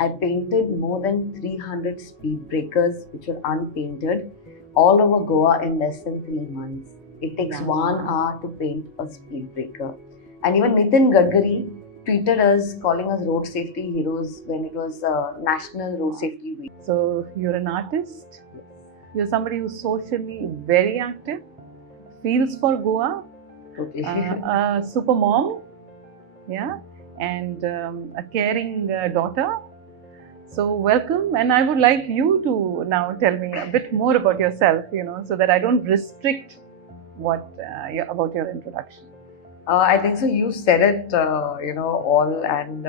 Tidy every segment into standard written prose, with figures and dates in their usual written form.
I painted more than 300 speed breakers which were unpainted all over Goa in less than 3 months. It takes Wow. 1 hour to paint a speed breaker. And even Nitin Gadkari tweeted us calling us road safety heroes when it was National Road Safety Week. So you're an artist, you're somebody who's socially very active, feels for Goa, Totally. a super mom, yeah, and a caring daughter. So welcome, and I would like you to now tell me a bit more about yourself, so that I don't restrict about your introduction. I think so. You said it, all, and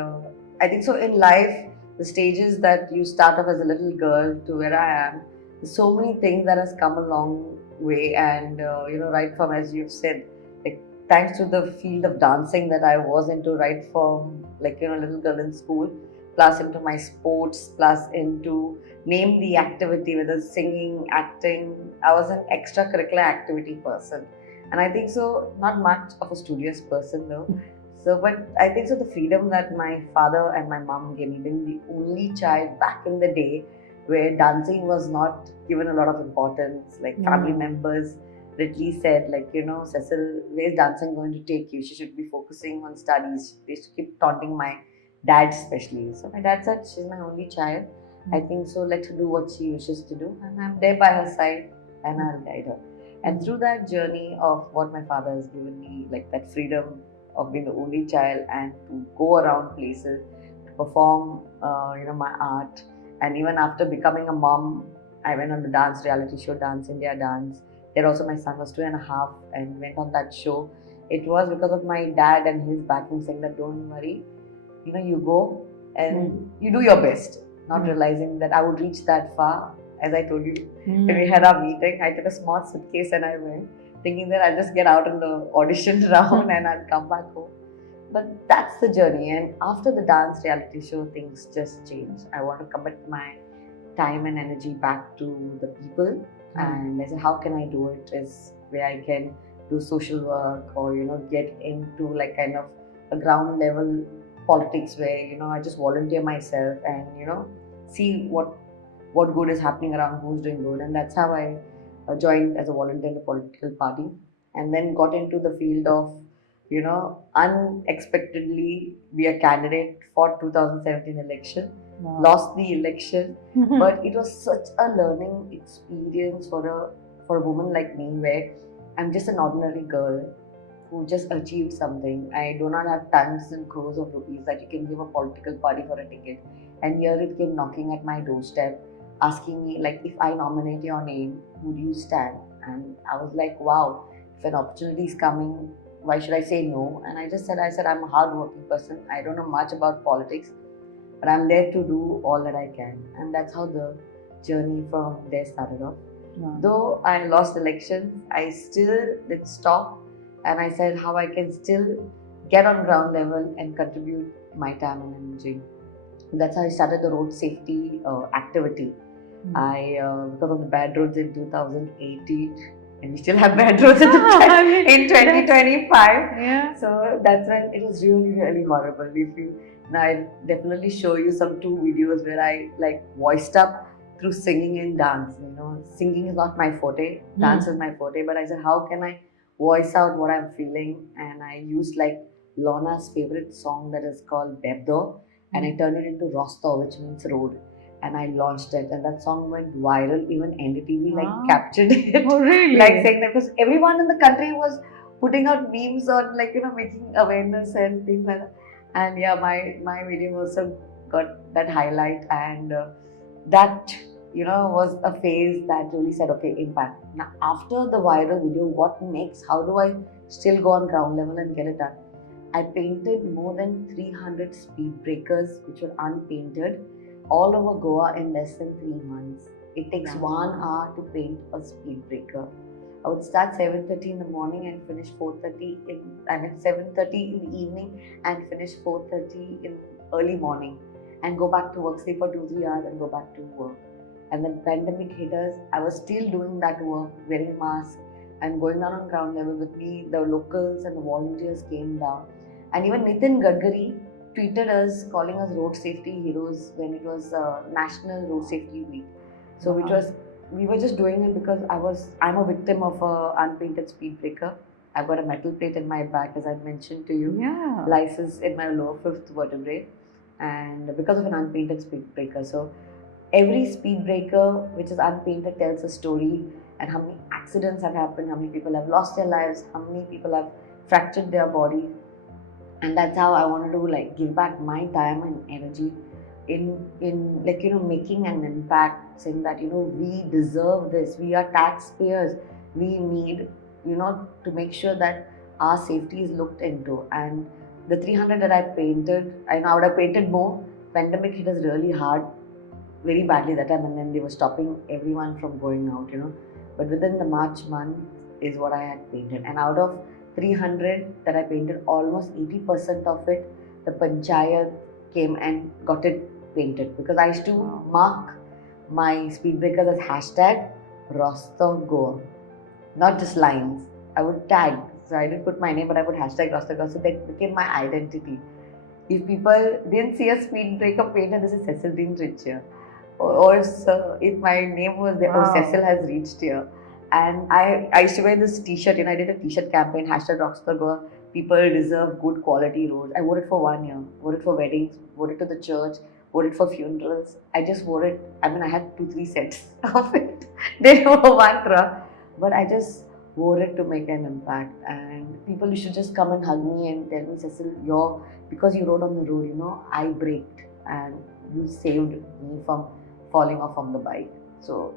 I think so. In life, the stages that you start off as a little girl to where I am, there's so many things that has come a long way, and right from as you've said, like thanks to the field of dancing that I was into, right from little girl in school, plus into my sports, plus into name the activity, whether singing, acting. I was an extracurricular activity person. And I think so, not much of a studious person though. So, but I think so, the freedom that my father and my mom gave me, being the only child back in the day where dancing was not given a lot of importance, like family members literally said, Cecille, where's dancing going to take you? She should be focusing on studies. They used to keep taunting my dad, especially. So, my dad said, she's my only child. I think so, let her do what she wishes to do, and I'm there by her side and I'll guide her. And through that journey of what my father has given me, like that freedom of being the only child and to go around places, to perform, my art. And even after becoming a mom, I went on the dance reality show, Dance India Dance. There also my son was 2.5 and went on that show. It was because of my dad and his backing saying that don't worry, you go and you do your best, not realizing that I would reach that far. As I told you, when we had our meeting, I took a small suitcase and I went, thinking that I'll just get out in the audition round and I'll come back home. But that's the journey. And after the dance reality show, things just changed. I want to commit my time and energy back to the people. And I said, how can I do it? Is where I can do social work or, get into like kind of a ground level politics where, I just volunteer myself and, see what good is happening around, who's doing good. And that's how I joined as a volunteer in the political party and then got into the field of, unexpectedly be a candidate for 2017 election. Wow. Lost the election, but it was such a learning experience for a woman like me where I'm just an ordinary girl who just achieved something. I do not have tons and crores of rupees that you can give a political party for a ticket. And here it came knocking at my doorstep, asking me like, if I nominate your name, would you stand? And I was like, wow, if an opportunity is coming, why should I say no? And I said, I'm a hardworking person. I don't know much about politics, but I'm there to do all that I can. And that's how the journey from there started off. Wow. Though I lost elections, I still did stop and I said how I can still get on ground level and contribute my time and energy. That's how I started the road safety activity. Because of the bad roads in 2018, and we still have bad roads in 2025. Yeah. So that's when it was really, really horrible. I'll definitely show you some 2 videos where I like voiced up through singing and dance. Singing is not my forte, dance is my forte. But I said, how can I voice out what I'm feeling? And I used like Lorna's favorite song that is called Bebdo, and I turned it into Rosto, which means road. And I launched it, and that song went viral. Even NDTV captured it. Oh, really? Like saying that because everyone in the country was putting out memes on making awareness and things like that. And yeah, my video also got that highlight, and that was a phase that really said, okay, impact. Now after the viral video, what next? How do I still go on ground level and get it done? I painted more than 300 speed breakers which were unpainted all over Goa in less than 3 months. It takes 1 hour to paint a speed breaker. I would start 7:30 in the morning and finish 7:30 in the evening and finish 4:30 in early morning and go back to work, sleep for 2-3 hours and go back to work. And then pandemic hit us. I was still doing that work, wearing masks and going down on ground level with me. The locals and the volunteers came down. And even Nitin Gadkari tweeted us, calling us road safety heroes when it was National Road Safety Week. So Wow. we were just doing it because I'm a victim of a unpainted speed breaker. I've got a metal plate in my back, as I mentioned to you. Yeah. Lysis in my lower fifth vertebrae, and because of an unpainted speed breaker. So every speed breaker which is unpainted tells a story, and how many accidents have happened, how many people have lost their lives, how many people have fractured their body. And that's how I wanted to like give back my time and energy in like, you know, making an impact, saying that, you know, we deserve this, we are taxpayers, we need, you know, to make sure that our safety is looked into. And the 300 that I painted, I know I would have painted more. Pandemic hit us really hard, very badly that time, and then they were stopping everyone from going out, you know. But within the March month is what I had painted, and out of 300 that I painted, almost 80% of it, the panchayat came and got it painted, because I used to mark my speed breakers as hashtag Rostov Goa, not just lines. I would tag, so I didn't put my name, but I put hashtag Rostov Goa, so that became my identity. If people didn't see a speed breaker painted, this is Cecille Rodrigues here. Or so if my name was there, Wow. Cecille has reached here. And I used to wear this t-shirt, you know, I did a t-shirt campaign, hashtag Rockstar, people deserve good quality roads. I wore it for 1 year, wore it for weddings, wore it to the church, wore it for funerals. I just wore it, I mean, I had 2-3 sets of it. They were mantra, but I just wore it to make an impact. And people used to just come and hug me and tell me, Cecille, because you rode on the road, you know, I braked and you saved me from falling off on the bike. So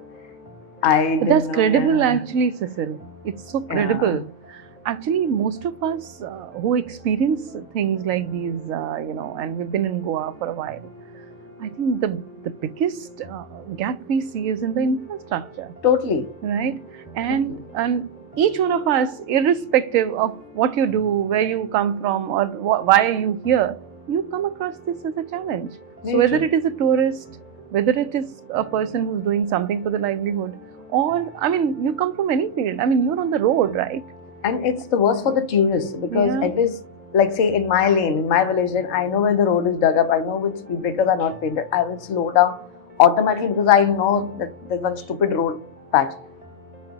But that's credible, actually, Cecille. It's so credible. Yeah. Actually, most of us who experience things like these, you know, and we've been in Goa for a while, I think the biggest gap we see is in the infrastructure. Totally. Right? And each one of us, irrespective of what you do, where you come from, or why are you here, you come across this as a challenge. So whether it is a tourist, whether it is a person who's doing something for the livelihood, or, I mean, you come from any field. I mean, you're on the road, right? And it's the worst for the tourists, because Yeah. it is like, say, in my lane, in my village lane, I know where the road is dug up, I know which speed breakers are not painted. I will slow down automatically because I know that there's one stupid road patch.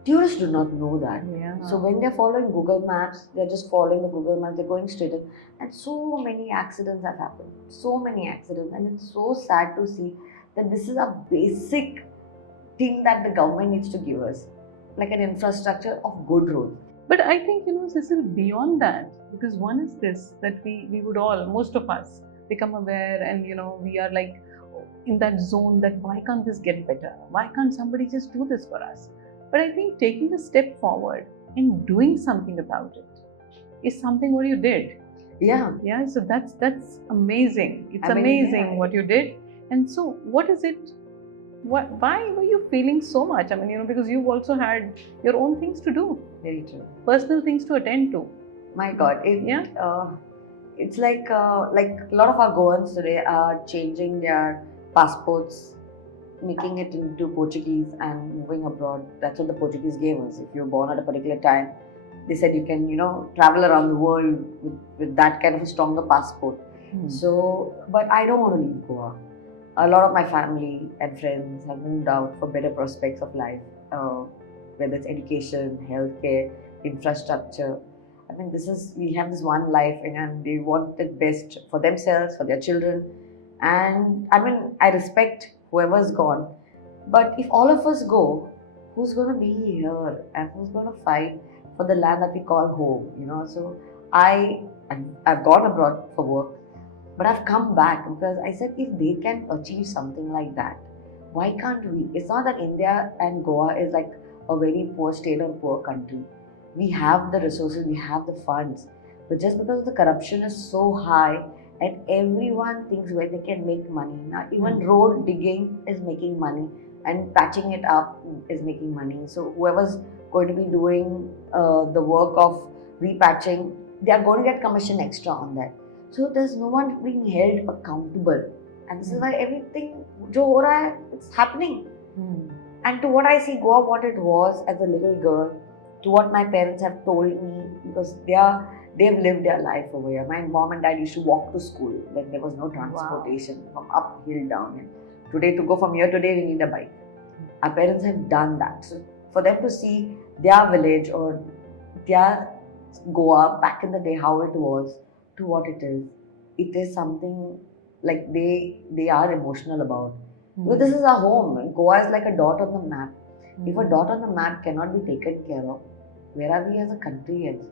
Tourists do not know that. Yeah. So when they're following Google Maps, they're just following the Google Maps, they're going straight in. And so many accidents have happened. So many accidents. And it's so sad to see that this is a basic thing that the government needs to give us, like an infrastructure of good roads. But I think, you know, Cecille, beyond that, because one is this, that we would all, most of us, become aware, and, you know, we are like in that zone that why can't this get better? Why can't somebody just do this for us? But I think taking a step forward and doing something about it is something what you did. Yeah. Yeah, so that's amazing. It's I mean, amazing yeah. what you did. And so what is it? Why were you feeling so much? I mean, you know, because you've also had your own things to do. Very true. Personal things to attend to. My God. Yeah. It's like a lot of our Goans today are changing their passports, making it into Portuguese and moving abroad. That's what the Portuguese gave us. If you're born at a particular time, they said you can, you know, travel around the world with that kind of a stronger passport. So, but I don't want to leave Goa. A lot of my family and friends have moved out for better prospects of life, whether it's education, healthcare, infrastructure. I mean, we have this one life, and they want it best for themselves, for their children. And I mean, I respect whoever's gone. But if all of us go, who's going to be here and who's going to fight for the land that we call home, you know? So I've gone abroad for work, but I've come back because I said, if they can achieve something like that, why can't we? It's not that India and Goa is like a very poor state or poor country. We have the resources, we have the funds, but just because the corruption is so high and everyone thinks where they can make money. Now even road digging is making money and patching it up is making money. So whoever's going to be doing the work of repatching, they are going to get commission extra on that. So there's no one being held accountable, and this is why everything jo ho raha hai, it's happening. And to what I see Goa, what it was as a little girl, to what my parents have told me, because they are They've lived their life over here. My mom and dad used to walk to school when there was no transportation from uphill, downhill. Today, to go from here today, we need a bike. Our parents have done that. So for them to see their village or their Goa back in the day, how it was to what it is something like they are emotional about. Because this is our home. Goa is like a dot on the map. If a dot on the map cannot be taken care of, where are we as a country also?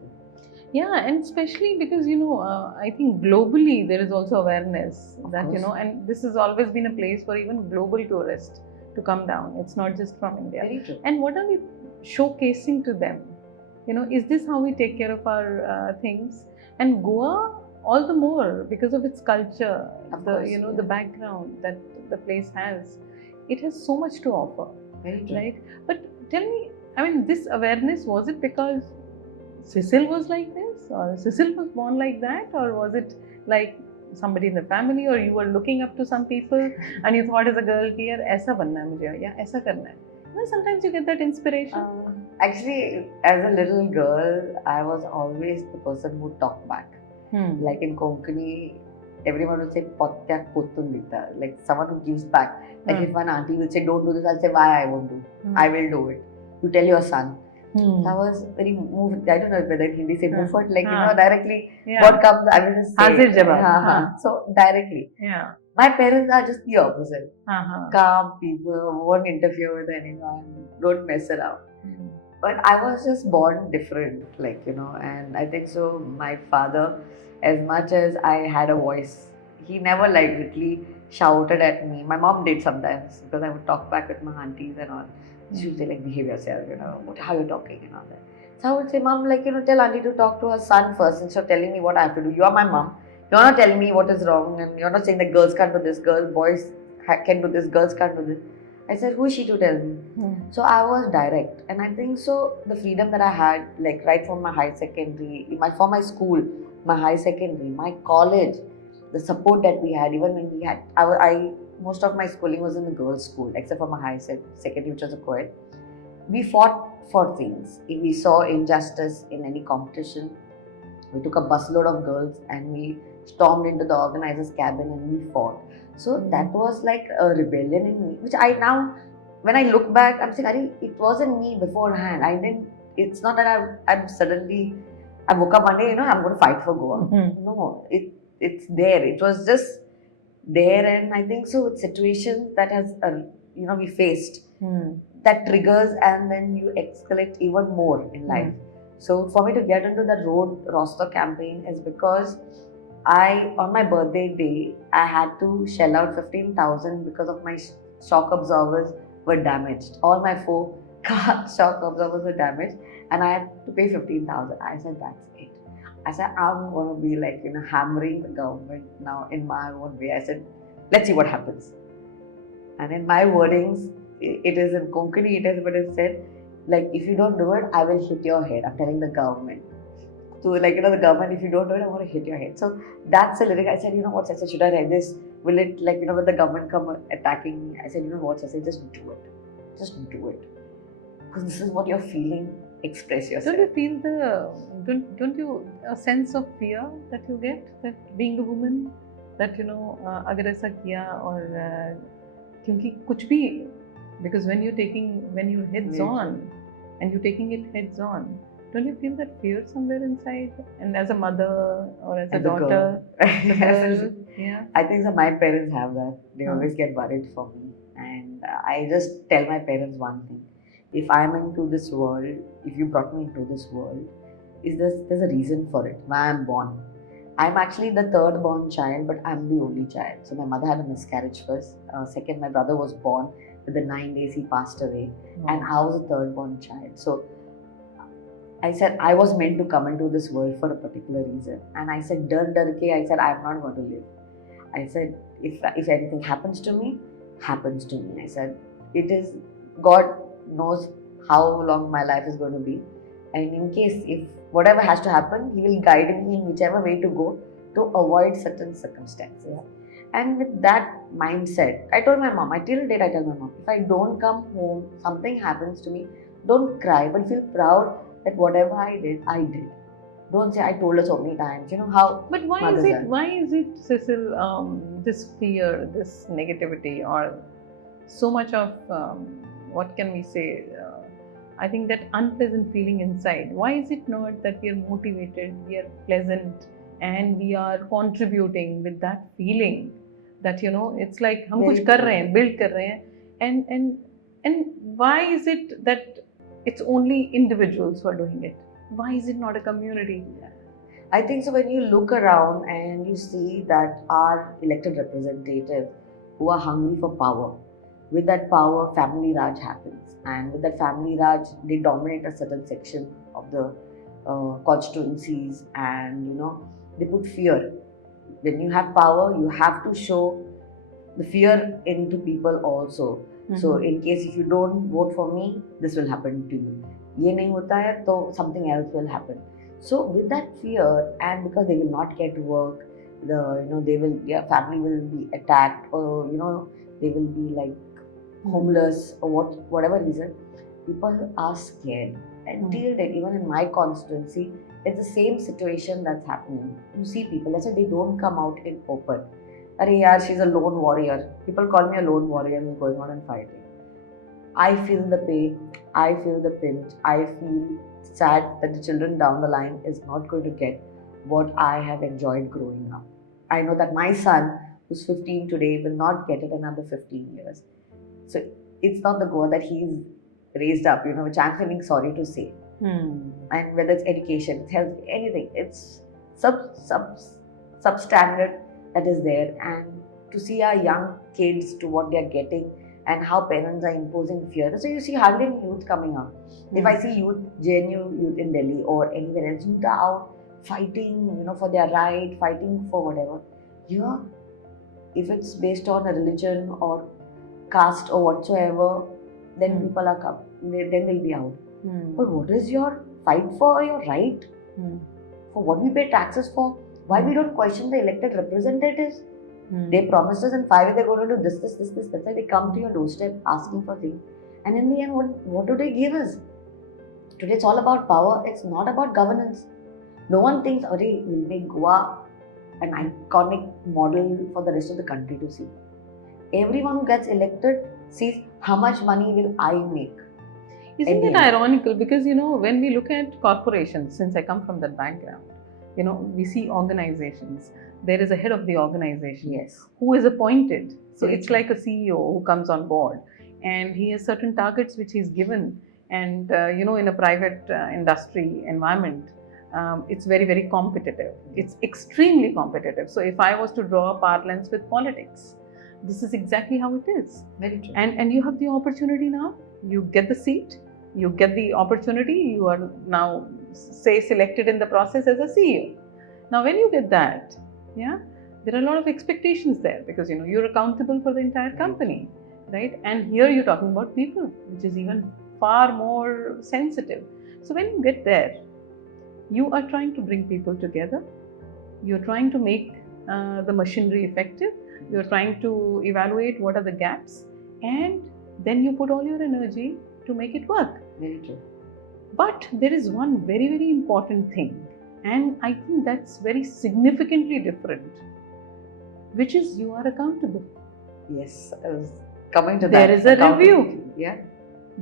Yeah, and especially because I think globally there is also awareness that and this has always been a place for even global tourists to come down. It's not just from India. Very true. And what are we showcasing to them? Is this how we take care of our things? And Goa, all the more because of its culture, the background that the place has. It has so much to offer. Very true. Right? But tell me, I mean, this awareness, was it because Cecille was like this, or Cecille was born like that, or was it like somebody in the family, or you were looking up to some people and you thought as a girl कि यार ऐसा बनना है मुझे या ऐसा करना है? Sometimes you get that inspiration. Actually, as a little girl, I was always the person who talked back. Like in Konkani, everyone would say "Potyak potundita," like someone who gives back. Like if one auntie will say "Don't do this," I'll say "Why I won't do? I will do it." You tell your son. So I was very moved. I don't know whether in Hindi say moved, like directly. What comes, I will just say. So directly. Yeah. My parents are just the opposite. Calm people, won't interfere with anyone, don't mess around. But I was just born different, and I think so. My father, as much as I had a voice, he never literally shouted at me. My mom did sometimes because I would talk back with my aunties and all. She would say, like, behave yourself, how you're talking and all that. So I would say, Mom, tell auntie to talk to her son first instead of telling me what I have to do. You are my mom. You're not telling me what is wrong, and you're not saying that girls can't do this, boys can do this, girls can't do this. I said, who is she to tell me? So I was direct, and I think so. The freedom that I had, like right from my high secondary, for my school, my high secondary, my college, the support that we had, even when we had, most of my schooling was in the girls' school, except for my high secondary, which was a co-ed. We fought for things. If we saw injustice in any competition, we took a busload of girls and we stormed into the organizer's cabin and we fought. So that was like a rebellion in me, which I now, when I look back, I'm saying, it wasn't me beforehand. It's not that I woke up one day, I'm going to fight for Goa. No, it's there. It was just there, and I think so with situations that has we faced that triggers, and then you escalate even more in life. So for me to get into the road roster campaign is because on my birthday day, I had to shell out 15,000 because of my shock absorbers were damaged. All my 4 car shock absorbers were damaged, and I had to pay 15,000. I said, that's it. I said, I'm going to be hammering the government now in my own way. I said, let's see what happens. And in my wordings, it is in Konkani, but it said, if you don't do it, I will hit your head. I'm telling the government. So, the government, if you don't do it, I'm going to hit your head. So, that's the lyric. I said, what? I said, should I write this? Will it, when the government come attacking me? I said, what? I said, just do it. Just do it. Because this is what you're feeling. Express yourself. Don't you feel don't you a sense of fear that you get, that being a woman, that अगर ऐसा किया और क्योंकि कुछ भी, because when you're heads on and you're taking it heads on, don't you feel that fear somewhere inside? And as a mother or as a daughter, a girl, yeah. I think so. My parents have that. They always get worried for me, and I just tell my parents one thing. If I'm into this world, if you brought me into this world, there's a reason for it, why I'm born. I'm actually the third born child, but I'm the only child. So my mother had a miscarriage first. Second, my brother was born. Within 9 days, he passed away. And I was a third born child. So I said, I was meant to come into this world for a particular reason. And I said, I said, I'm not going to live. I said, if anything happens to me, happens to me. I said, it is God knows how long my life is going to be, and in case if whatever has to happen, he will guide me in whichever way to go to avoid certain circumstances. And with that mindset, I told my mom, till date I tell my mom, if I don't come home, something happens to me, don't cry, but feel proud that whatever I did, Don't say, I told her so many times. You know how But why mothers is it? are. Why is it, Cecil? This fear, this negativity, or so much of what can we say? I think that unpleasant feeling inside. Why is it not that we are motivated, we are pleasant, and we are contributing with that feeling that it's like हम Very कुछ कर true. रहे हैं, build कर रहे हैं, and why is it that it's only individuals who are doing it? Why is it not a community? I think so. When you look around and you see that our elected representatives who are hungry for power, with that power, family Raj happens, and with that family Raj, they dominate a certain section of the constituencies, and they put fear. When you have power, you have to show the fear into people also. So in case if you don't vote for me, this will happen to you. ये नहीं होता है तो something else will happen. So with that fear, and because they will not get work, their family will be attacked, or they will be like homeless or whatever reason, people are scared. And till date, even in my constituency, it's the same situation that's happening. You see people, that's why they don't come out in open. Arey yaar, she's a lone warrior. People call me a lone warrior who's going out and fighting. I feel the pain, I feel the pinch, I feel sad that the children down the line is not going to get what I have enjoyed growing up. I know that my son, who's 15 today, will not get it another 15 years. So it's not the goal that he's raised up, which I'm feeling sorry to say. And whether it's education, it's health, anything, it's substandard that is there. And to see our young kids to what they're getting and how parents are imposing fear. So you see hardly any youth coming out. If I see youth, JNU youth in Delhi or anywhere else, youth are out fighting, for their right, fighting for whatever. Here, if it's based on a religion or caste or whatsoever, then people are then they'll be out. But what is your fight for your right? For what we pay taxes for? Why we don't question the elected representatives? They promised us in 5 years they're going to do this. That's why they come to your doorstep asking for things. And in the end, what do they give us? Today it's all about power. It's not about governance. No one thinks, okay, we'll make Goa an iconic model for the rest of the country to see. Everyone who gets elected sees how much money will I make. Isn't it ironical? Because, when we look at corporations, since I come from that background, we see organizations. There is a head of the organization, yes, who is appointed. So it's like a CEO who comes on board, and he has certain targets which he's given. And in a private industry environment, it's very, very competitive. It's extremely competitive. So if I was to draw a parlance with politics, this is exactly how it is. Very true. And you have the opportunity now. You get the seat. You get the opportunity. You are now, say, selected in the process as a CEO. Now, when you get that, there are a lot of expectations there, because you're accountable for the entire company, right? And here you're talking about people, which is even far more sensitive. So when you get there, you are trying to bring people together. You're trying to make the machinery effective. You're trying to evaluate what are the gaps, and then you put all your energy to make it work. Very true. But there is one very, very important thing, and I think that's very significantly different, which is you are accountable. Yes, I was coming to that. There is a review. Yeah.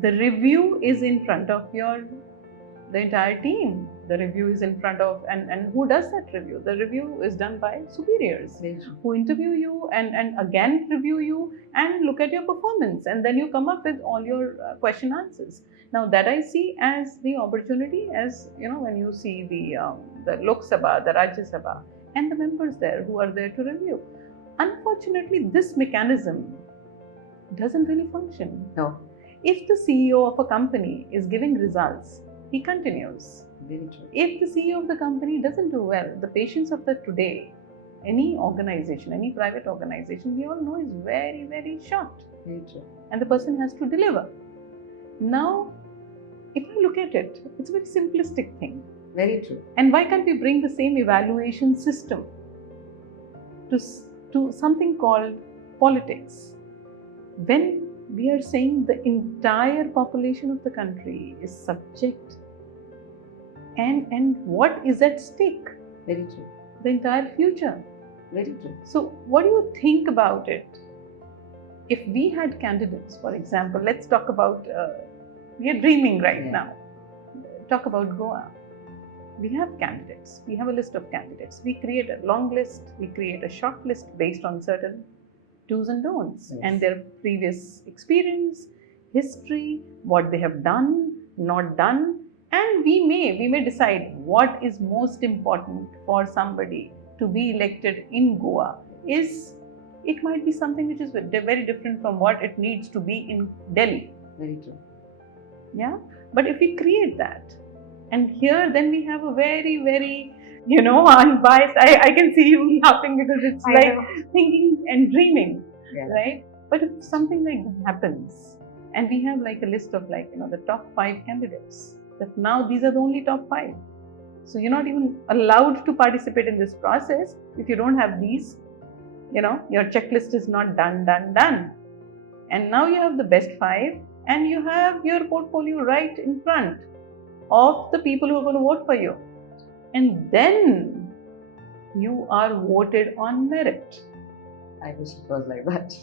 The review is in front of the entire team. The review is in front of, and who does that review? The review is done by superiors who interview you and again review you and look at your performance, and then you come up with all your question answers. Now that I see as the opportunity, as when you see the Lok Sabha, the Rajya Sabha, and the members there who are there to review. Unfortunately, this mechanism doesn't really function. No. If the CEO of a company is giving results, he continues. Very true. If the CEO of the company doesn't do well, the patience of the today, any organization, any private organization, we all know is very, very short. Very true. And the person has to deliver. Now, if you look at it, it's a very simplistic thing. Very true. And why can't we bring the same evaluation system to something called politics? When we are saying the entire population of the country is subject And what is at stake? Very true. The entire future. Very true. So what do you think about it? If we had candidates, for example, let's talk about, we are dreaming right now. Talk about Goa. We have candidates. We have a list of candidates. We create a long list. We create a short list based on certain do's and don'ts and their previous experience, history, what they have done, not done, and we may decide what is most important for somebody to be elected in Goa. It might be something which is very different from what it needs to be in Delhi. Very true. Yeah, but if we create that, and here then we have a very, very, unbiased. I can see you laughing because it's thinking and dreaming, right? But if something like that happens, and we have like a list of the top 5 candidates, that now these are the only top 5. So you're not even allowed to participate in this process if you don't have these. Your checklist is not done. And now you have the best 5, and you have your portfolio right in front of the people who are going to vote for you. And then you are voted on merit. I wish it was like that.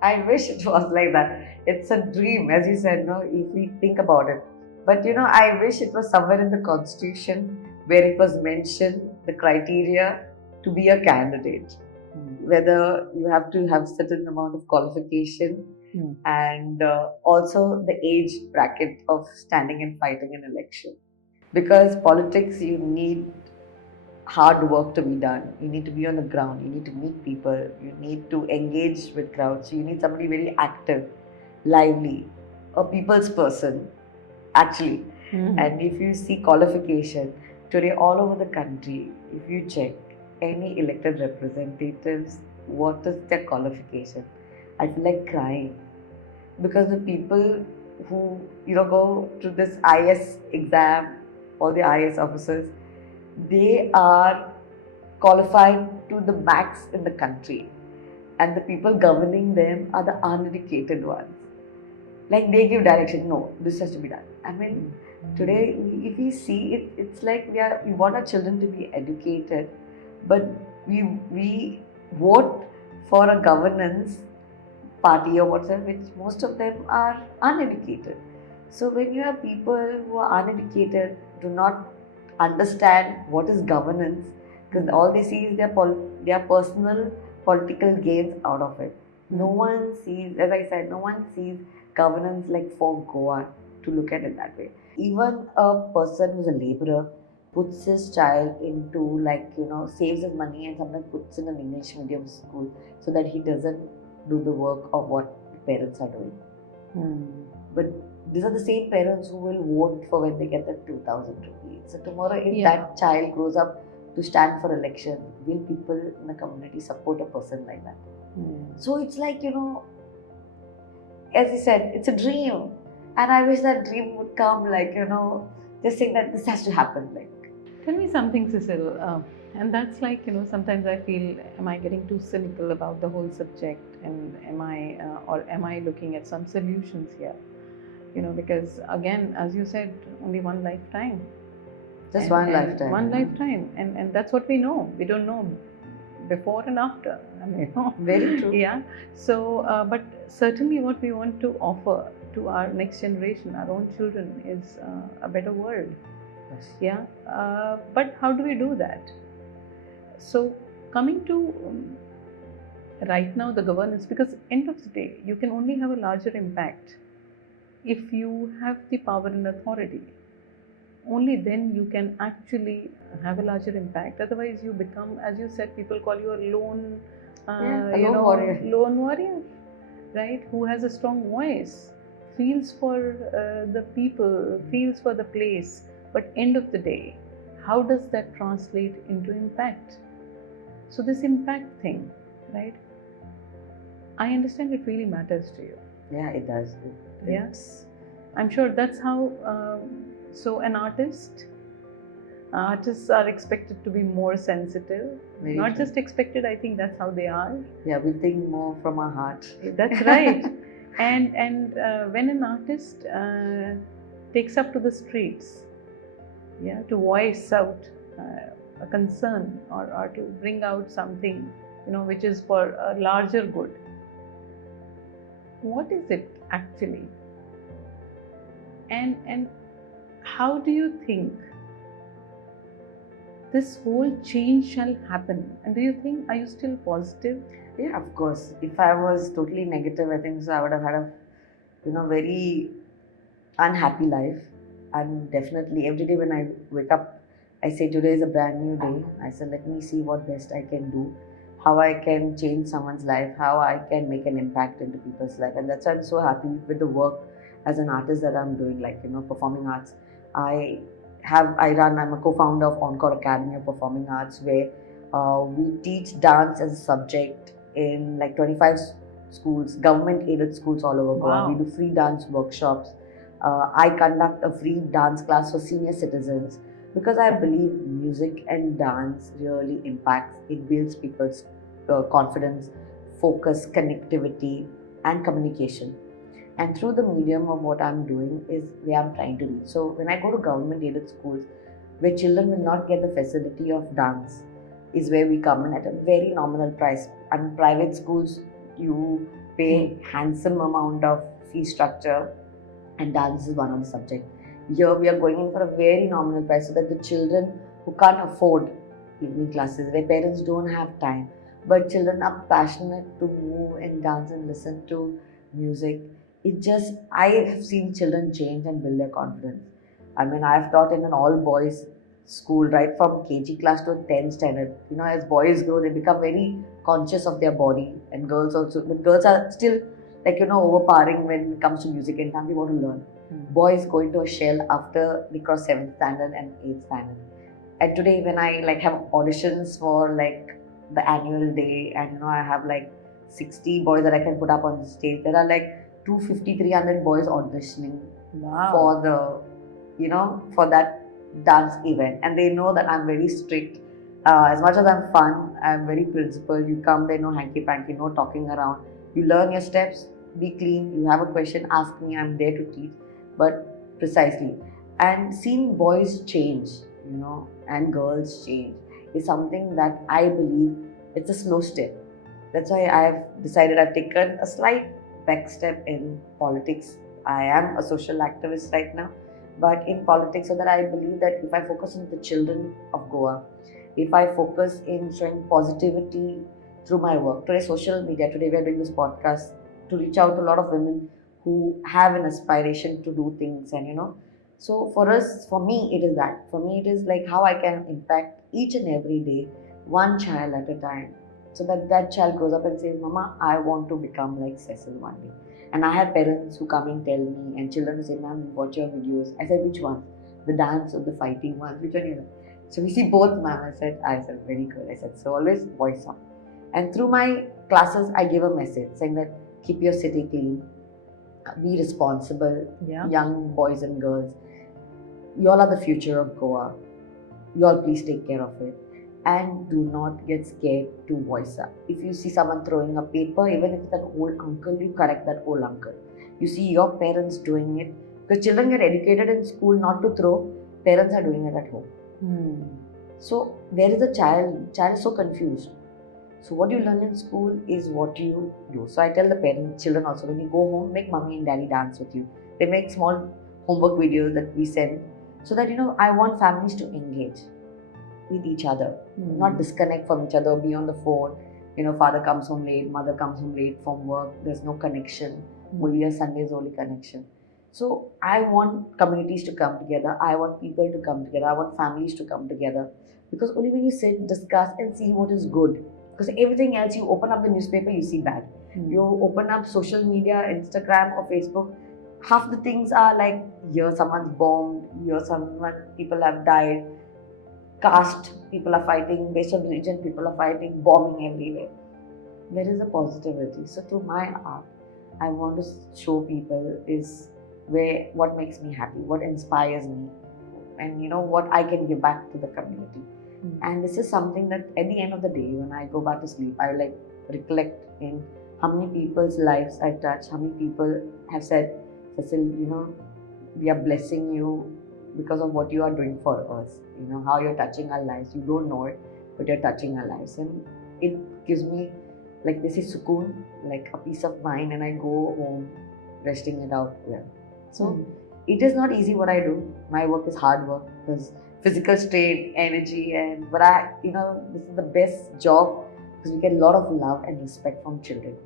I wish it was like that. It's a dream, as you said, if we think about it. But I wish it was somewhere in the constitution where it was mentioned the criteria to be a candidate. Whether you have to have certain amount of qualification and also the age bracket of standing and fighting an election. Because politics, you need hard work to be done. You need to be on the ground. You need to meet people. You need to engage with crowds. So you need somebody very active, lively, a people's person, actually. And if you see qualification, today all over the country, if you check any elected representatives, what is their qualification? I feel like crying. Because the people who, go to this IS exam, all the IS officers, they are qualified to the max in the country, and the people governing them are the uneducated ones. Like they give direction, no, this has to be done. I mean, today if we see it, it's like we want our children to be educated, but we vote for a governance party or whatever, which most of them are uneducated. So when you have people who are uneducated, do not understand what is governance, because all they see is their personal political gains out of it. No one sees, as I said, no one sees governance like for Goa, to look at it that way. Even a person who's a laborer puts his child into saves his money and sometimes puts in an English medium school so that he doesn't do the work of what the parents are doing. But these are the same parents who will vote for when they get the 2,000 rupees. So tomorrow, if that child grows up to stand for election, will people in the community support a person like that? So it's like, as you said, it's a dream. And I wish that dream would come, just saying that this has to happen. Tell me something, Cecille. And that's sometimes I feel, am I getting too cynical about the whole subject? And am I looking at some solutions here? Because again, as you said, only one lifetime. Just one lifetime. One lifetime. And that's what we know. We don't know before and after. Very true. Yeah. So, but certainly what we want to offer to our next generation, our own children, is a better world. Yes. Yeah. But how do we do that? So, coming to right now the governance, because end of the day, you can only have a larger impact if you have the power and authority. Only then you can actually have a larger impact. Otherwise, you become, as you said, people call you a lone warrior, right? Who has a strong voice, feels for the people, feels for the place. But end of the day, how does that translate into impact? So this impact thing, right? I understand it really matters to you. Yeah, it does. Yes, I'm sure that's how. So an artists are expected to be more sensitive. Very Not true. just expected. I think that's how they are. Yeah, we think more from our heart. That's right. And when an artist takes up to the streets, yeah, to voice out a concern, or to bring out something, which is for a larger good. What is it actually? And how do you think this whole change shall happen? And do you think, are you still positive? Yeah, of course. If I was totally negative, I think so I would have had a very unhappy life. And definitely every day when I wake up, I say today is a brand new day. I said let me see what best I can do, how I can change someone's life, how I can make an impact into people's life. And that's why I'm so happy with the work as an artist that I'm doing, like performing arts. I'm a co-founder of Encore Academy of Performing Arts, where we teach dance as a subject in like 25 schools, government aided schools all over Goa. Wow. We do free dance workshops. I conduct a free dance class for senior citizens because I believe music and dance really impacts. It builds people's confidence, focus, connectivity, and communication. And through the medium of what I'm doing is where I'm trying to reach. So when I go to government aided schools where children will not get the facility of dance, is where we come in at a very nominal price. And private schools, you pay handsome amount of fee structure, and dance is one of the subjects. Here we are going in for a very nominal price so that the children who can't afford evening classes, where parents don't have time, but children are passionate to move and dance and listen to music. I have seen children change and build their confidence. I mean, I've taught in an all boys school right from KG class to 10th standard. As boys grow, they become very conscious of their body, and girls also, but girls are still overpowering when it comes to music and dance. They want to learn. Boys go into a shell after they cross 7th standard and 8th standard. And today when I have auditions for the annual day, and I have 60 boys that I can put up on the stage, there are 250, 300 boys auditioning. Wow. For for that dance event, and they know that I'm very strict. As much as I'm fun, I'm very principled. You come there, no hanky panky, no talking around. You learn your steps, be clean. You have a question, ask me. I'm there to teach, but precisely. And seeing boys change, and girls change is something that I believe it's a slow step. That's why I've decided I've taken a slight back step in politics. I am a social activist right now, but in politics, so that I believe that if I focus on the children of Goa, if I focus in showing positivity through my work, today social media, today we are doing this podcast to reach out to a lot of women who have an aspiration to do things, and so for me it is that. For me it is how I can impact each and every day, one child at a time, so that child grows up and says, Mama, I want to become like Cecille one day. And I have parents who come and tell me, and children who say, Ma'am, watch your videos. I said, which one? The dance or the fighting ones? Which one you know? So we see both, ma'am. I said, very good. I said, so always voice up. And through my classes, I give a message saying that keep your city clean, be responsible, young boys and girls. You all are the future of Goa. You all please take care of it. And do not get scared to voice up. If you see someone throwing a paper, even if it's an old uncle, you correct that old uncle. You see your parents doing it, because children get educated in school not to throw, parents are doing it at home. So there is a child is so confused. So what you learn in school is what you do. So I tell the parents, children also, when you go home, make mommy and daddy dance with you. They make small homework videos that we send, so that I want families to engage with each other, not disconnect from each other, be on the phone. Father comes home late, mother comes home late from work, there's no connection. Only a Sunday's only connection. So I want communities to come together, I want people to come together, I want families to come together, because only when you sit, discuss and see what is good, because everything else, you open up the newspaper, you see bad. You open up social media, Instagram or Facebook, half the things are like, here someone's bombed, here people have died, caste, people are fighting, based on religion, people are fighting, bombing everywhere. Where is the positivity? So through my art, I want to show people is what makes me happy, what inspires me, and what I can give back to the community. And this is something that at the end of the day, when I go back to sleep, I recollect in how many people's lives I've touched, how many people have said, Cecille, we are blessing you because of what you are doing for us. You know, how you're touching our lives. You don't know it, but you're touching our lives. And it gives me, like they say, sukoon, like a peace of mind, and I go home resting it out well. So it is not easy what I do. My work is hard work because physical strain, energy, and but I, you know, this is the best job because we get a lot of love and respect from children.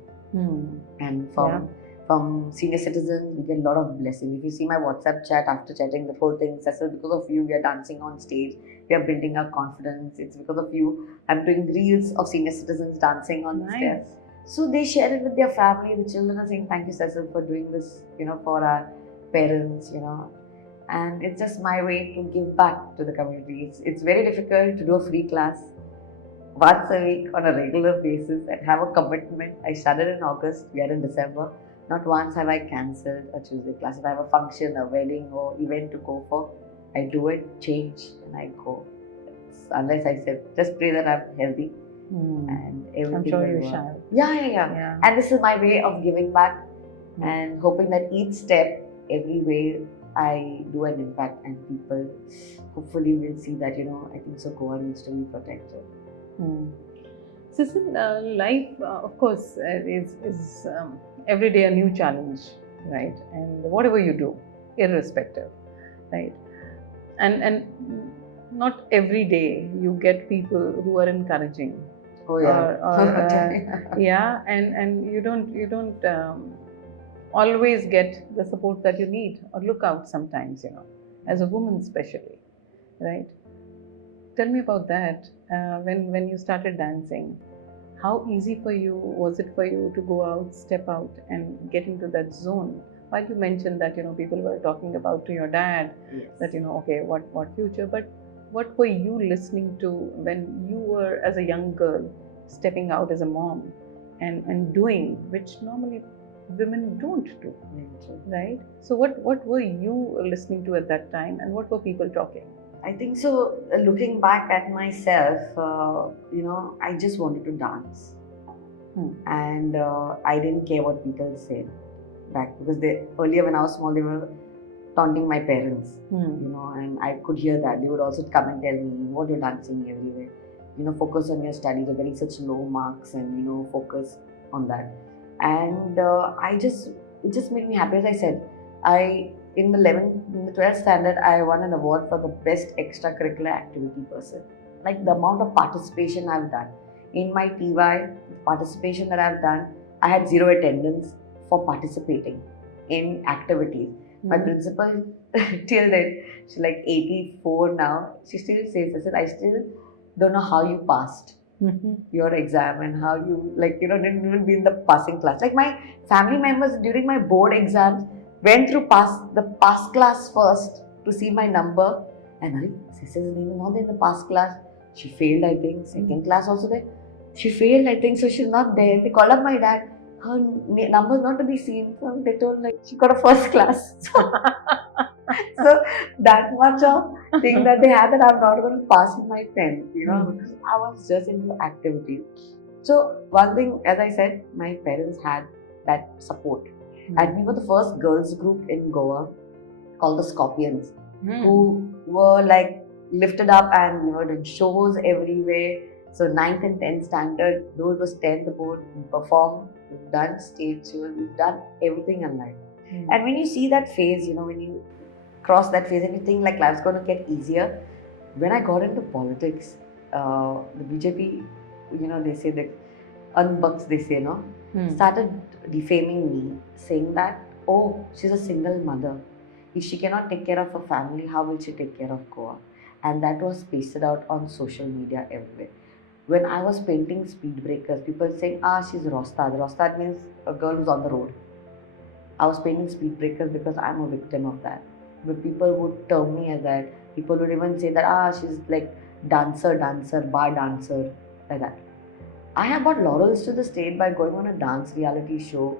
And from senior citizens, we get a lot of blessing. If you see my WhatsApp chat after chatting the whole thing, Cecille, because of you, we are dancing on stage. We are building our confidence. It's because of you. I'm doing reels of senior citizens dancing on the stairs. So they share it with their family. The children are saying, "Thank you, Cecille, for doing this. You know, for our parents. You know." And it's just my way to give back to the community. It's very difficult to do a free class once a week on a regular basis and have a commitment. I started in August, we are in December. Not once have I cancelled a Tuesday class. If I have a function, a wedding, or event to go for, I do it, change, and I go. Unless I said, just pray that I'm healthy and everything. I'm sure you shall. Yeah. And this is my way of giving back and hoping that each step, every way, I do an impact, and people hopefully will see that, you know, I think so Goa needs to be protected. Cecille, life, of course, is every day a new challenge, right? And whatever you do, irrespective, right? And not every day you get people who are encouraging. Oh yeah. And you don't always get the support that you need or look out sometimes, you know, as a woman especially, right? Tell me about that. When you started dancing, how easy was it for you to go out, step out, and get into that zone? While you mentioned that, you know, people were talking about to your dad, that, you know, okay, what future? But what were you listening to when you were, as a young girl, stepping out as a mom and doing, which normally women don't do, right? So what were you listening to at that time, and what were people talking? I think so. Looking back at myself, you know, I just wanted to dance, and I didn't care what people said back, because earlier when I was small, they were taunting my parents, you know, and I could hear that. They would also come and tell me, "What you're dancing everywhere, you know, focus on your studies. You're getting such low marks, and you know, focus on that." And it just made me happy. As I said, in the 12th standard, I won an award for the best extracurricular activity person. Like the amount of participation I've done in my TY, participation that I've done, I had 0 attendance for participating in activities. My principal, till then, she's like 84 now. She still says, I still don't know how you passed your exam and how you, like, you know, didn't even be in the passing class. Like my family members during my board exams went through the pass class first to see my number, and Cecile's name is not in the pass class. She failed, I think. Second class also there. She failed, I think, so she's not there. They called up my dad. Her number's not to be seen. So they told, like, she got a first class. So that much of thing that they had, that I'm not going to pass with my 10th, you know, because I was just into activity. So one thing, as I said, my parents had that support. And we were the first girls group in Goa called the Scorpions, who were like lifted up, and we were doing shows everywhere. So 9th and 10th standard, those was 10th board, we performed, we've done stage shows, we've done everything in life. And when you see that phase, you know, when you cross that phase and you think like life's going to get easier, when I got into politics, the BJP, you know, they say that unbucks, they say, no, started defaming me, saying that, oh, she's a single mother. If she cannot take care of her family, how will she take care of Goa? And that was pasted out on social media everywhere. When I was painting speed breakers, people saying, she's Rostad. Rostad means a girl who's on the road. I was painting speed breakers because I'm a victim of that. But people would term me as that. People would even say that, she's like dancer, bar dancer, like that. I have got laurels to the state by going on a dance reality show,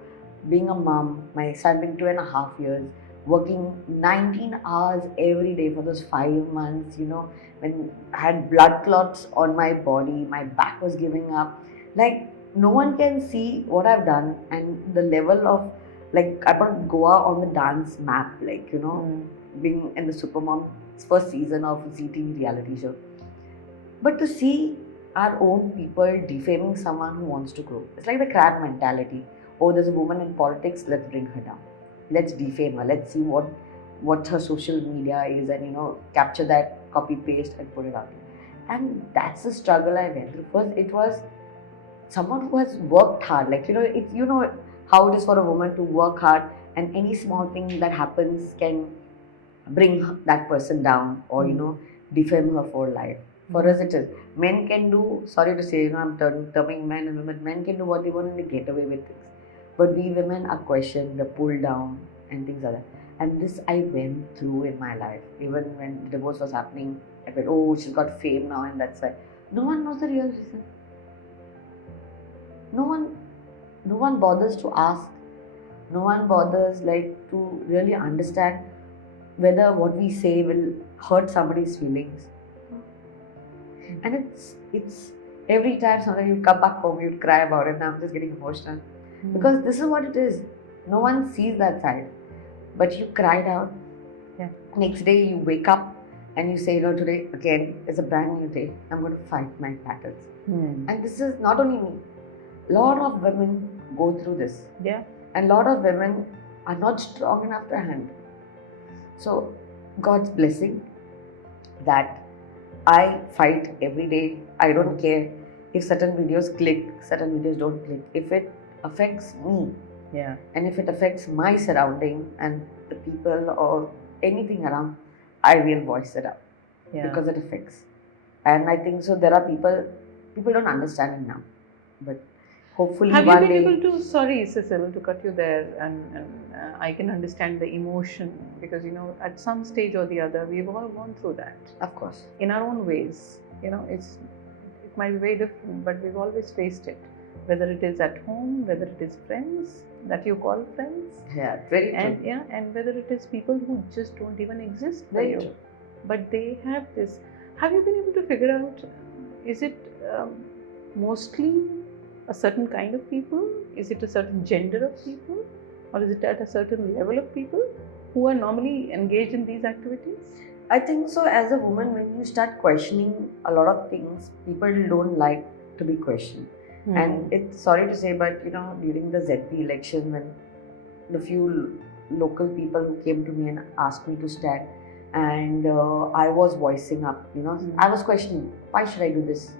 being a mom. My son being 2.5 years, working 19 hours every day for those 5 months, you know, when I had blood clots on my body, my back was giving up. Like, no one can see what I've done, and the level of, like, I put Goa on the dance map, like, you know, being in the Supermom's first season of CTV reality show. But to see our own people defaming someone who wants to grow, it's like the crab mentality. Oh, there's a woman in politics, let's bring her down. Let's defame her. Let's see what her social media is, and capture that, copy paste, and put it out. And that's the struggle I went through. First, it was someone who has worked hard. Like it's how it is for a woman to work hard, and any small thing that happens can bring that person down, or defame her for life. For us, it is men can do. Sorry to say, I'm terming men and women. Men can do what they want and they get away with things, but we women are questioned, they're pulled down, and things like that. And this I went through in my life. Even when divorce was happening, I went, oh, she's got fame now, and that's why. No one knows the real reason. No one bothers to ask. No one bothers to really understand whether what we say will hurt somebody's feelings. And it's every time sometimes you come back home, you cry about it. Now I'm just getting emotional because this is what it is. No one sees that side, but you cried out. Yeah. Next day you wake up and you say, today again is a brand new day. I'm going to fight my battles. And this is not only me. A lot of women go through this. Yeah. And a lot of women are not strong enough to handle. So God's blessing that I fight every day. I don't care if certain videos click, certain videos don't click. If it affects me, yeah, and if it affects my surrounding and the people or anything around, I will voice it out. Yeah. Because it affects. And I think so there are people don't understand it now. But hopefully have you one been day, able to, sorry Cecille to cut you there, and I can understand the emotion, because at some stage or the other we've all gone through that, of course, in our own ways. It might be very different, but we've always faced it, whether it is at home, whether it is friends that you call friends, very true. And whether it is people who just don't even exist for Very you, true. but they have this. Have you been able to figure out, is it mostly a certain kind of people? Is it a certain gender of people? Or is it at a certain level of people who are normally engaged in these activities? I think so. As a woman, when you start questioning a lot of things, people don't like to be questioned. And it's sorry to say, but during the ZP election, when the few local people who came to me and asked me to stand, and I was voicing up, I was questioning, why should I do this?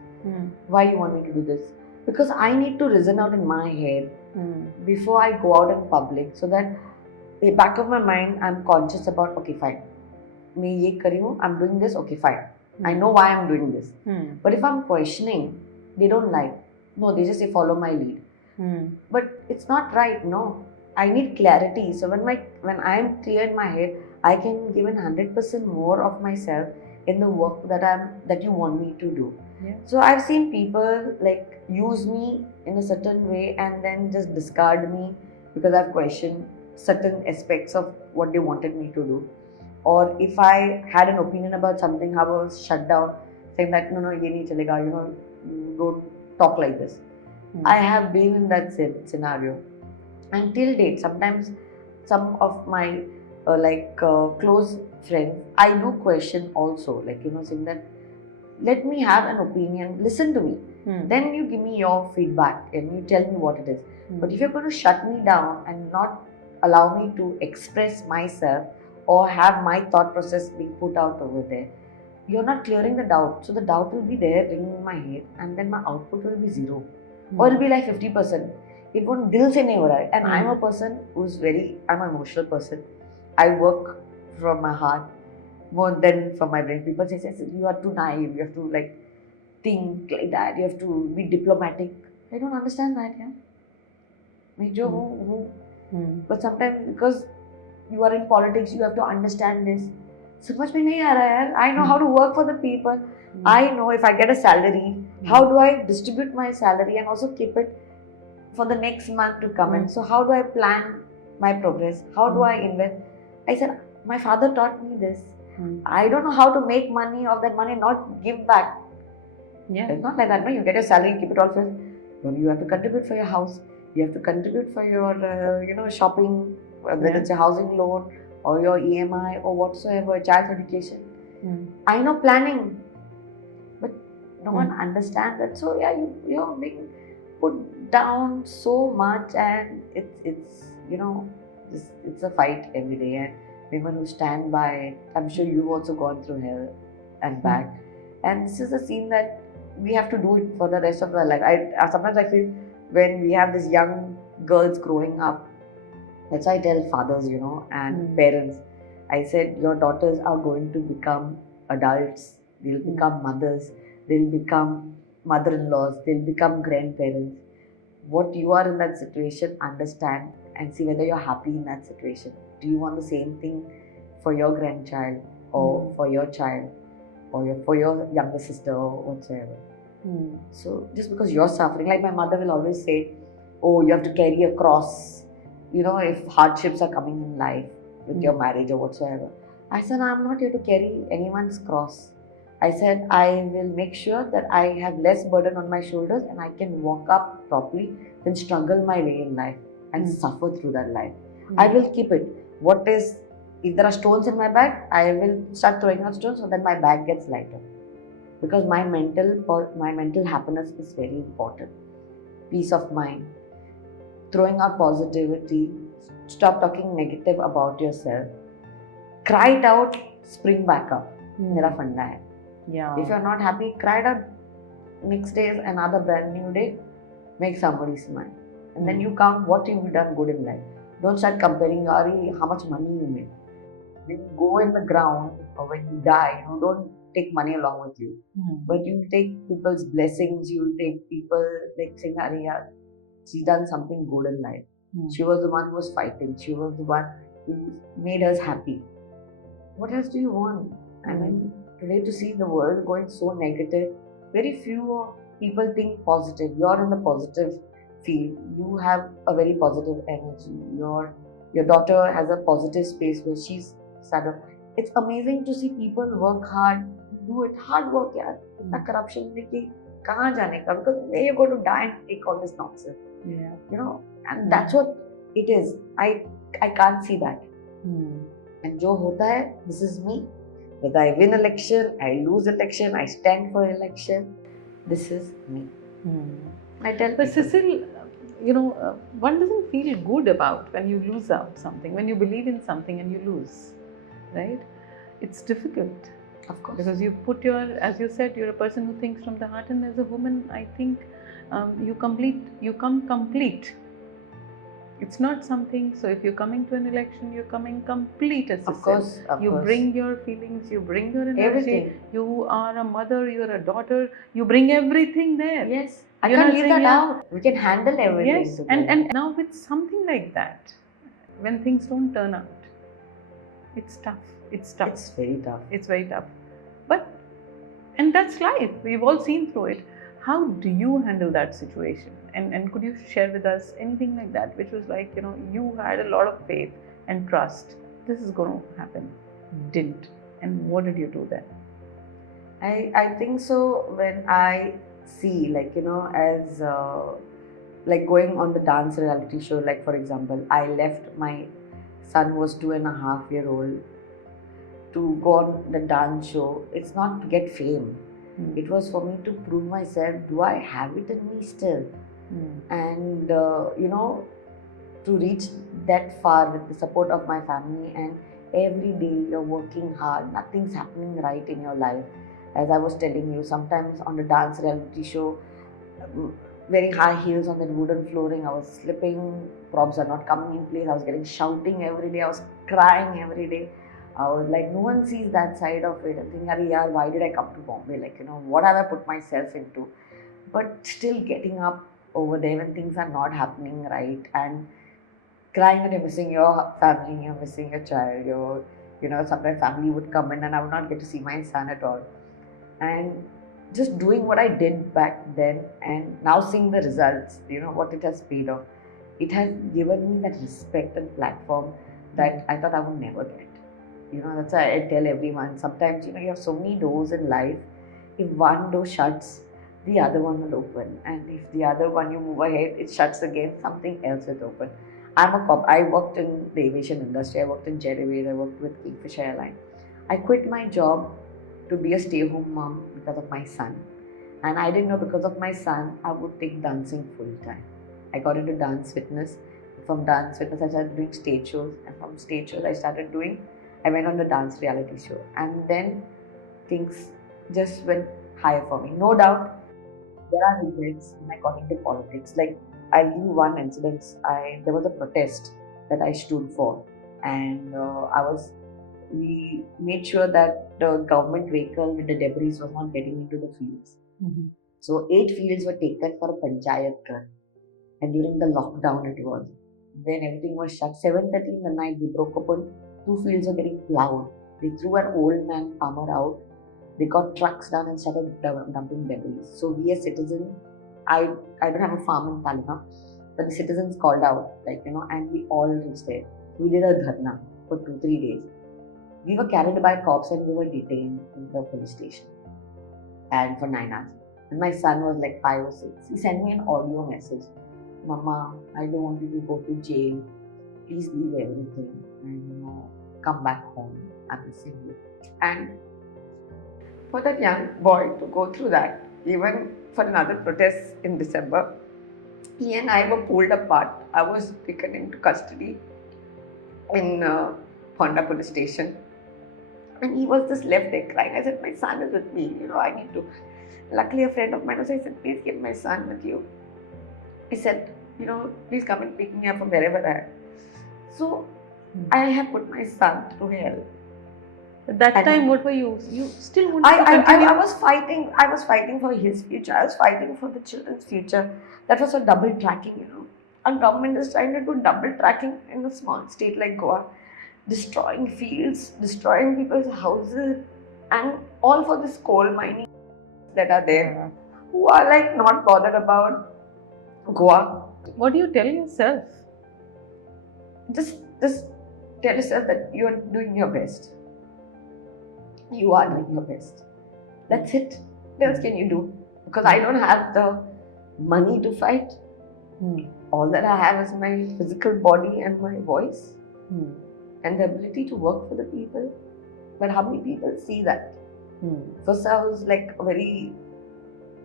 Why you want me to do this? Because I need to reason out in my head before I go out in public, so that the back of my mind, I'm conscious about, okay, fine. I'm doing this, okay, fine. I know why I'm doing this. But if I'm questioning, they don't like. No, they just say, follow my lead. But it's not right, no. I need clarity. So when I am clear in my head, I can give in 100% more of myself in the work that you want me to do. Yeah. So I've seen people use me in a certain way and then just discard me because I've questioned certain aspects of what they wanted me to do. Or if I had an opinion about something, I was shut down, saying that no, ye nahi chalega, you don't talk like this. I have been in that scenario. And till date, sometimes some of my close friends, I do question also, saying that let me have an opinion, listen to me. Then you give me your feedback and you tell me what it is. But if you're going to shut me down and not allow me to express myself or have my thought process being put out over there, you're not clearing the doubt. So the doubt will be there ringing in my head, and then my output will be zero. Or it'll be like 50%. It won't dil se nahi ho raha hai. And I'm a person I'm an emotional person. I work from my heart more than from my brain. People say, you are too naive, you have to think like that, you have to be diplomatic. I don't understand that, But sometimes because you are in politics, you have to understand this. समझ में नहीं आ रहा है यार. I know how to work for the people. I know if I get a salary, how do I distribute my salary and also keep it for the next month to come in. So how do I plan my progress? How do I invest? I said, my father taught me this. I don't know how to make money of that money, not give back. Yeah. It's not like that. No, you get your salary, keep it all for you have to contribute for your house. You have to contribute for your shopping, whether it's a housing loan or your EMI or whatsoever, child's education. Mm. I know planning, but no one Mm. understands that. So yeah, you're being put down so much, and it's it's a fight every day. And women who stand by it, I'm sure you've also gone through hell and back. And this is a scene that we have to do it for the rest of our life. Sometimes I feel when we have these young girls growing up, that's why I tell fathers, and parents. I said, your daughters are going to become adults. They'll become mothers. They'll become mother-in-laws. They'll become grandparents. What you are in that situation, understand and see whether you're happy in that situation. Do you want the same thing for your grandchild or for your child or for your younger sister or whatsoever? So just because you're suffering, like my mother will always say, oh, you have to carry a cross, if hardships are coming in life with your marriage or whatsoever. I said, I'm not here to carry anyone's cross. I said, I will make sure that I have less burden on my shoulders and I can walk up properly, then struggle my way in life and suffer through that life. I will keep it. If there are stones in my bag, I will start throwing out stones so that my bag gets lighter. Because my mental happiness is very important. Peace of mind, throwing out positivity, stop talking negative about yourself, cry it out, spring back up. Mera funda hai. Yeah. If you're not happy, cry it out. Next day is another brand new day. Make somebody smile, and then you count what you've done good in life. Don't start comparing how much money you made. When you go in the ground or when you die, you don't take money along with you. But you take people's blessings, you take people like saying, Aaviah, she's done something good in life. She was the one who was fighting. She was the one who made us happy. What else do you want? I mean, today to see the world going so negative, very few people think positive. You're in the positive field. You have a very positive energy. Your daughter has a positive space where she's started. It's amazing to see people work hard, do it. Hard work, yeah. Corruption, kahan jane ka? Because where you're going to die and take all this nonsense. Yeah. And that's what it is. I can't see that. And jo hota hai, this is me. Whether I win election, I lose election, I stand for election, this is me. I tell But people. Cecille, one doesn't feel good about when you lose out something, when you believe in something and you lose, right? It's difficult. Of course. Because you as you said, you're a person who thinks from the heart, and as a woman, I think you come complete. It's not something, so if you're coming to an election, you're coming complete as Of course. you bring your feelings, you bring your energy, everything. You are a mother, you're a daughter, you bring everything there. Yes. I can't leave that out. We can handle everything. Yes, and now with something like that, when things don't turn out, it's tough. It's tough. It's very tough. It's very tough. And that's life. We've all seen through it. How do you handle that situation? And could you share with us anything like that, which was like, you had a lot of faith and trust. This is going to happen. Didn't. And what did you do then? I think so when I see, as like going on the dance reality show, like for example, I left my son was 2.5 years old to go on the dance show. It's not to get fame. It was for me to prove myself. Do I have it in me still? And to reach that far with the support of my family, and every day you're working hard, nothing's happening right in your life. As I was telling you, sometimes on the dance reality show, wearing high heels on that wooden flooring, I was slipping, props are not coming in place, I was getting shouting every day, I was crying every day. I was like, no one sees that side of it. I think, Aaviah, why did I come to Bombay? What have I put myself into? But still getting up over there when things are not happening right, and crying that you're missing your family, you're missing your child, sometimes family would come in and I would not get to see my son at all. And just doing what I did back then and now seeing the results, what it has paid off. It has given me that respect and platform that I thought I would never get. That's why I tell everyone, sometimes, you have so many doors in life. If one door shuts, the other one will open. And if the other one you move ahead, it shuts again, something else will open. I'm a cop. I worked in the aviation industry. I worked in Jet Airways. I worked with Kingfisher Airline. I quit my job to be a stay-home mom because of my son. And I didn't know because of my son, I would take dancing full time. I got into dance fitness. From dance fitness, I started doing stage shows. And from stage shows, I went on the dance reality show. And then things just went higher for me. No doubt, there are regrets when I got into politics. Like, I'll give you one incident. There was a protest that I stood for, and we made sure that the government vehicle with the debris was not getting into the fields. Mhm. So 8 fields were taken for a panchayat run, and during the lockdown it was. Then everything was shut. 7:30 in the night we broke open. 2 fields were getting plowed. They threw an old man farmer out. They got trucks down and started dumping debris. So we as citizens, I don't have a farm in Talina, but the citizens called out, and we all reached there. We did a dharna for 2-3 days. We were carried by cops and we were detained in the police station, and for 9 hours. And my son was like 5 or 6. He sent me an audio message. Mama, I don't want you to go to jail. Please leave everything and come back home. I'm missing you. And for that young boy to go through that, even for another protest in December, he and I were pulled apart. I was taken into custody in Honda police station, and he was just left there crying. I said, my son is with me, I need to. Luckily, a friend of mine was, I said, please keep my son with you. He said, please come and pick me up from wherever I am. So, I have put my son through hell. At that And time, what were you? You still wanted to continue? I was fighting for his future. I was fighting for the children's future. That was a double tracking, Our government is trying to do double tracking in a small state like Goa, destroying fields, destroying people's houses, and all for this coal mining that are there, who are like not bothered about Goa. What do you tell yourself? Just tell yourself that you are doing your best. You are doing your best. That's it. What else can you do? Because I don't have the money to fight. All that I have is my physical body and my voice and the ability to work for the people. But how many people see that? First, I was like a very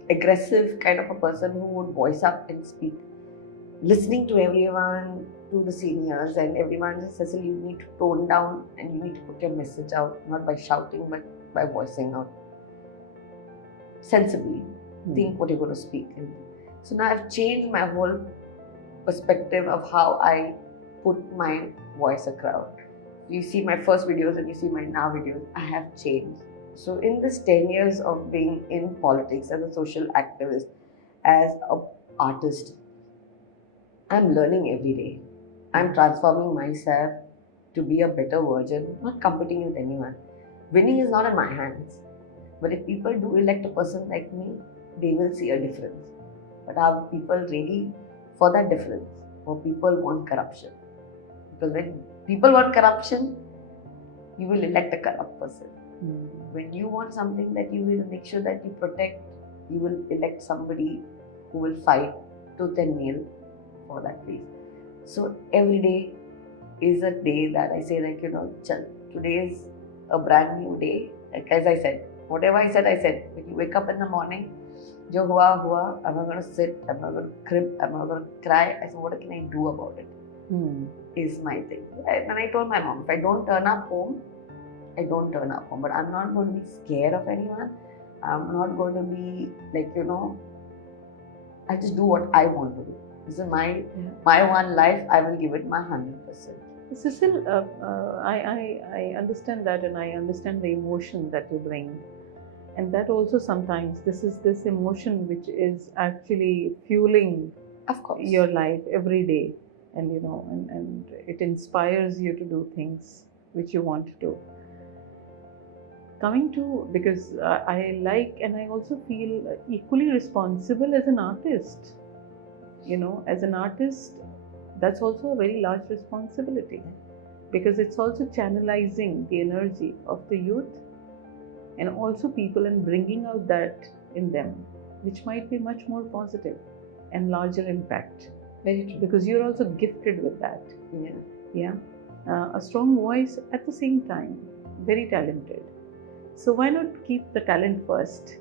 aggressive kind of a person who would voice up and speak, listening to everyone, to the seniors, and everyone just says, you need to tone down and you need to put your message out, not by shouting, but by voicing out sensibly. Think what you're going to speak. And so now I've changed my whole perspective of how I put my voice across. You see my first videos and you see my now videos, I have changed. So in this 10 years of being in politics as a social activist, as an artist, I'm learning every day. I'm transforming myself to be a better version, not competing with anyone. Winning is not in my hands. But if people do elect a person like me, they will see a difference. But are people ready for that difference? Or people want corruption? Because when people want corruption, you will elect a corrupt person. When you want something that you will make sure that you protect, you will elect somebody who will fight tooth and nail for that place. So every day is a day that I say today is a brand new day. Like as I said, whatever I said. When you wake up in the morning, jo hua hua, I'm not going to sit, I'm not going to crib, I'm not going to cry. I said, what can I do about it? Is my thing. And I told my mom, if I don't turn up home, I don't turn up home. But I'm not going to be scared of anyone. I'm not going to be I just do what I want to do. This is my one life. I will give it my 100%. Cecille, I understand that, and I understand the emotion that you bring, and that also sometimes this emotion which is actually fueling, of course, your life every day, and and it inspires you to do things which you want to do. Coming to, because I like and I also feel equally responsible as an artist. As an artist, that's also a very large responsibility, because it's also channelizing the energy of the youth and also people and bringing out that in them, which might be much more positive and larger impact. Very true. because you're also gifted with that. Yeah. Yeah, a strong voice at the same time, very talented. So why not keep the talent first?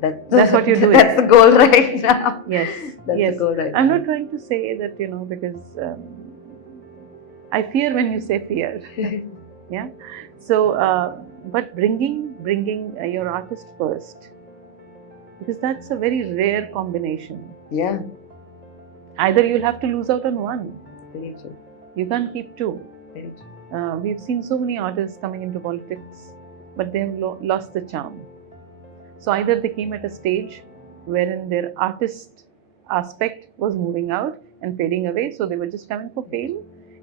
That's what you're doing. That's the goal right now. Yes, That's yes. the goal right I'm now. not trying to say that, because I fear when you say fear. Yeah. So, but bringing your artist first, because that's a very rare combination. Yeah. Either you'll have to lose out on one. Very true. You can't keep two. Very true. We've seen so many artists coming into politics, but they have lost the charm. So either they came at a stage wherein their artist aspect was moving out and fading away, so they were just coming for fame,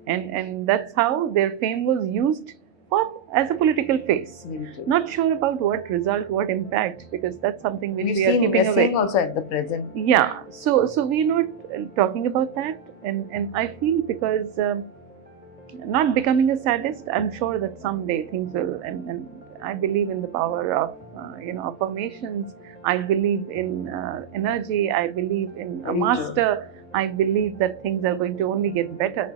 and that's how their fame was used for as a political face. Very true. Not sure about what result, what impact, because that's something which we are keeping we're away. seeing also at the present. Yeah, so we're not talking about that, and I feel because not becoming a sadist, I'm sure that someday things will, and I believe in the power of affirmations. I believe in energy. I believe in a Very master. I believe that things are going to only get better.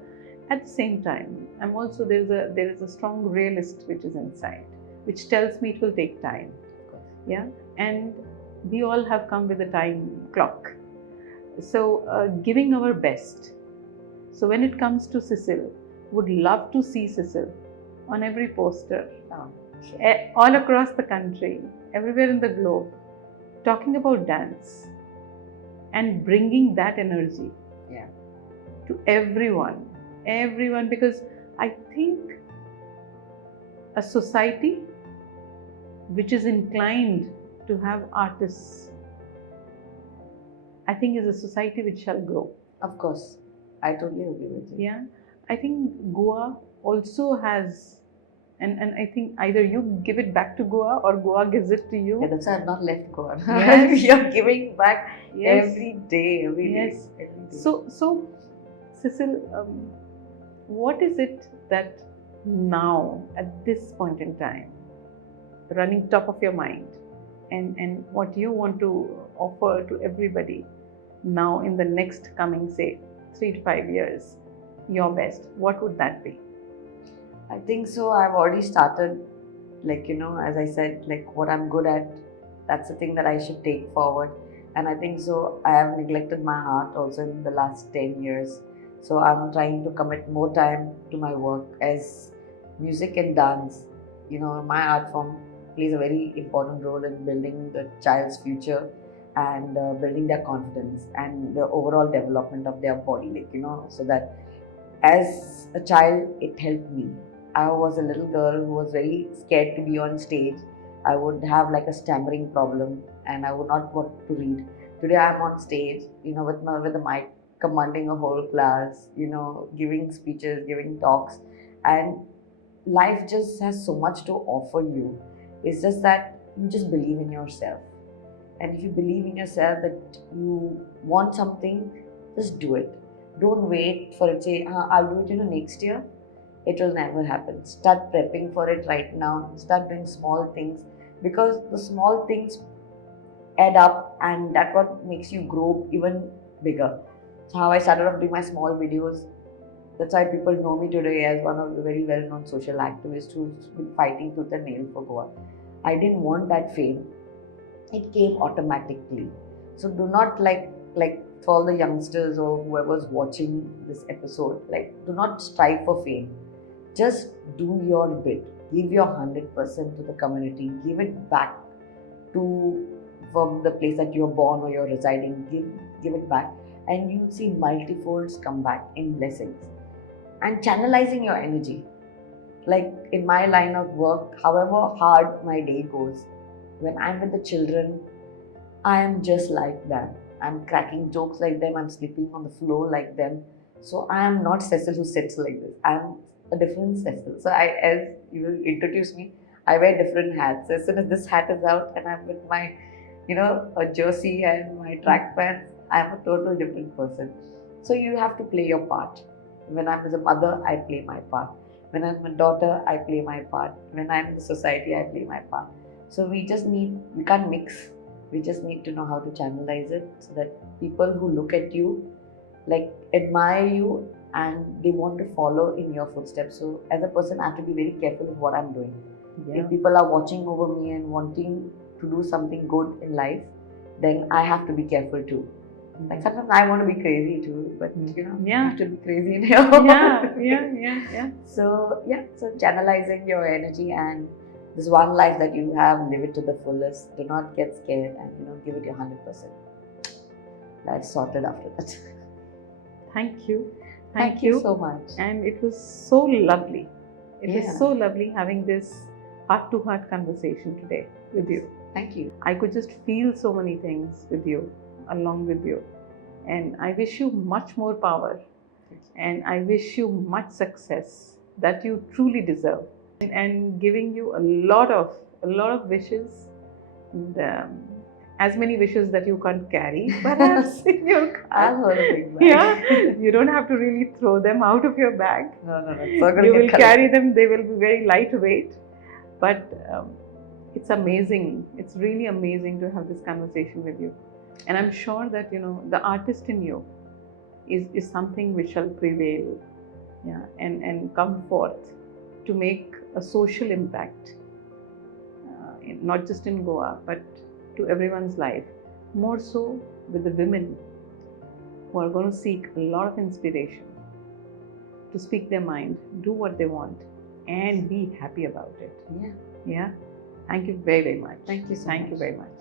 At the same time, I'm also there is a strong realist which is inside, which tells me it will take time. Yeah, and we all have come with a time clock. So giving our best. So when it comes to Cecille, would love to see Cecille on every poster, all across the country, everywhere in the globe, talking about dance and bringing that energy to everyone, because I think a society which is inclined to have artists, I think, is a society which shall grow. Of course, I totally agree with you. Yeah, I think Goa also has, and I think either you give it back to Goa or Goa gives it to you. Yeah, that's why I've not left Goa. Yes. You're giving back Yes. every day. Yes. Every day. So Cecille, what is it that now, at this point in time, running top of your mind, and what you want to offer to everybody now in the next coming, say, 3 to 5 years, your best, what would that be? I think so. I've already started, as I said, what I'm good at, that's the thing that I should take forward. And I think so. I have neglected my art also in the last 10 years. So I'm trying to commit more time to my work, as music and dance. My art form plays a very important role in building the child's future and building their confidence and the overall development of their body, so that as a child, it helped me. I was a little girl who was very scared to be on stage. I would have like a stammering problem and I would not want to read. Today I'm on stage, with the mic, commanding a whole class, giving speeches, giving talks, and life just has so much to offer you. It's just that you just believe in yourself. And if you believe in yourself that you want something, just do it. Don't wait for it, say, I'll do it next year. It will never happen. Start prepping for it right now. Start doing small things, because the small things add up, and that's what makes you grow even bigger. So how I started off doing my small videos. That's why people know me today as one of the very well-known social activists who's been fighting tooth and nail for Goa. I didn't want that fame. It came automatically. So do not like for all the youngsters or whoever's watching this episode, do not strive for fame. Just do your bit. Give your 100% to the community. Give it back from the place that you're born or you're residing. Give it back, and you'll see multifolds come back in blessings. And channelizing your energy. Like in my line of work, however hard my day goes, when I'm with the children, I am just like them. I'm cracking jokes like them. I'm sleeping on the floor like them. So I am not Cecille who sits like this. I'm a different Cecille. So as you introduce me, I wear different hats. As soon as this hat is out and I'm with my, a jersey and my track pants, I'm a total different person. So you have to play your part. When I'm as a mother, I play my part. When I'm a daughter, I play my part. When I'm in the society, I play my part. So we can't mix. We just need to know how to channelize it, so that people who look at you like admire you and they want to follow in your footsteps. So as a person, I have to be very careful of what I'm doing. Yeah. If people are watching over me and wanting to do something good in life, then I have to be careful too. Like sometimes I want to be crazy too, but you know, you have to be crazy in here. Yeah. So channelizing your energy and this one life that you have, live it to the fullest. Do not get scared and give it your 100%. Life's sorted after that. Thank you. Thank you so much. And it was so lovely. It Yeah. was so lovely having this heart-to-heart conversation today with you. Thank you. I could just feel so many things with you, along with you. And I wish you much more power. And I wish you much success that you truly deserve. And giving you a lot of wishes. And, as many wishes that you can't carry, perhaps in your car. I'll hold a big bag. Yeah, you don't have to really throw them out of your bag. No. So You will carry them, they will be very lightweight. But it's amazing. It's really amazing to have this conversation with you. And I'm sure that, the artist in you is something which shall prevail, and come forth to make a social impact, not just in Goa, but to everyone's life. More so with the women who are going to seek a lot of inspiration to speak their mind, do what they want, and be happy about it. Yeah. Yeah. Thank you very, very much. Thank you so much. Thank you very much.